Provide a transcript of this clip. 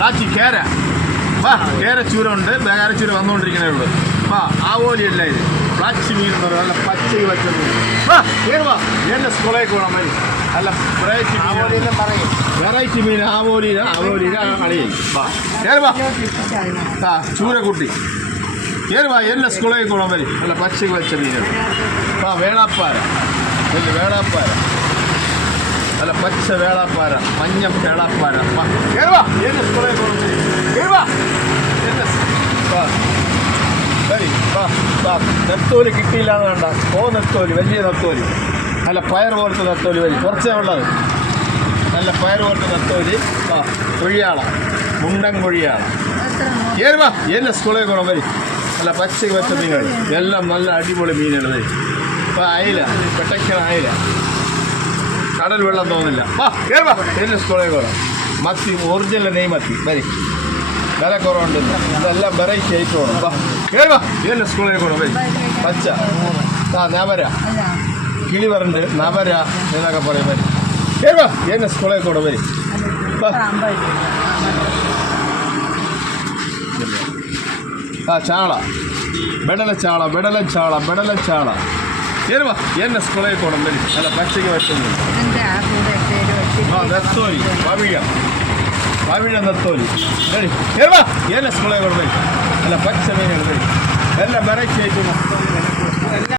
ലാച്ചി കേര വാ കേരച്ചൂര ഉണ്ട് കേരച്ചൂര വന്നുകൊണ്ടിരിക്കണേ ഉള്ളൂ വാ ആവോലിയല്ല ഇത് പ്ലാച്ചി മീൻ എന്ന് പറയുന്നത് നല്ല പച്ചരി വെച്ച മീൻ വാ കേറ് വാ എൻ്റെ സ്കൂളിലേക്ക് പോകണം മതി നല്ല വെറൈറ്റി മീൻ ആവോലിയില അളിയായി വാ കേറ് വാ ആ ചൂരക്കുട്ടി കേറ് വാ എൻ്റെ സ്കൂളിലേക്ക് പോകണം മതി നല്ല പച്ചരി വെച്ച മീനാണ് വാ വേളാപ്പാര വലിയ വേളാപ്പാര നല്ല പച്ച വേളാപ്പാര മഞ്ഞ വേളാപ്പാര വാ കേറ് വാ എൻ്റെ സ്കൂളിലേക്ക് പോകണം മതി കേറ് വാ ശരി വാ വാ നെത്തോലി കിട്ടിയില്ല എന്ന് വേണ്ട നെത്തോലി വലിയ നെത്തോലി നല്ല പയർ പോലത്തെ നെത്തോലി വലിയ കുറച്ചേ ഉള്ളത് നല്ല പയർ പോലത്തെ നെത്തോലി വാ കൊഴിയാള മുണ്ടൻ കൊഴിയാള ഏത് വാ എന്നെ സ്കൂളിൽ കൂടെ വരി നല്ല പച്ചക്ക് വെച്ച മീനുകൾ എല്ലാം നല്ല അടിപൊളി മീനുകൾ ഇപ്പം അയില പെട്ടക്കണ അയില കടൽ വെള്ളം തോന്നില്ല വാ ഏത് വാ എന്നെ സ്കൂളിൽ കൂടെ മത്തി ഒറിജിനൽ നെയ് മത്തി വരി വില കുറവുണ്ട് ഇതെല്ലാം വെറൈറ്റി ഐറ്റമാണ് വാ കേറി വാ ഇതല്ലേ സ്കൂളിലേക്ക് കൂടെ വരും പച്ച നവര കിളിവറുണ്ട് നവര എന്നൊക്കെ പറയും വരും കേറി വാ എന്നെ സ്കൂളിലേക്ക് കൂടെ വരും ചാള ബെടലച്ചാള കേറി വാ എന്നെ സ്കൂളിലേക്ക് കൂടെ വരും അല്ല പച്ചയ്ക്ക് വെച്ചത് നെത്തോലി പവിഴ നെത്തോലി ശരി കേറുവാ ഏല സ്കൂളെ കൊണ്ട് അല്ല പച്ച മീനുകൾ എല്ലാം വെറൈറ്റി ആയിട്ട്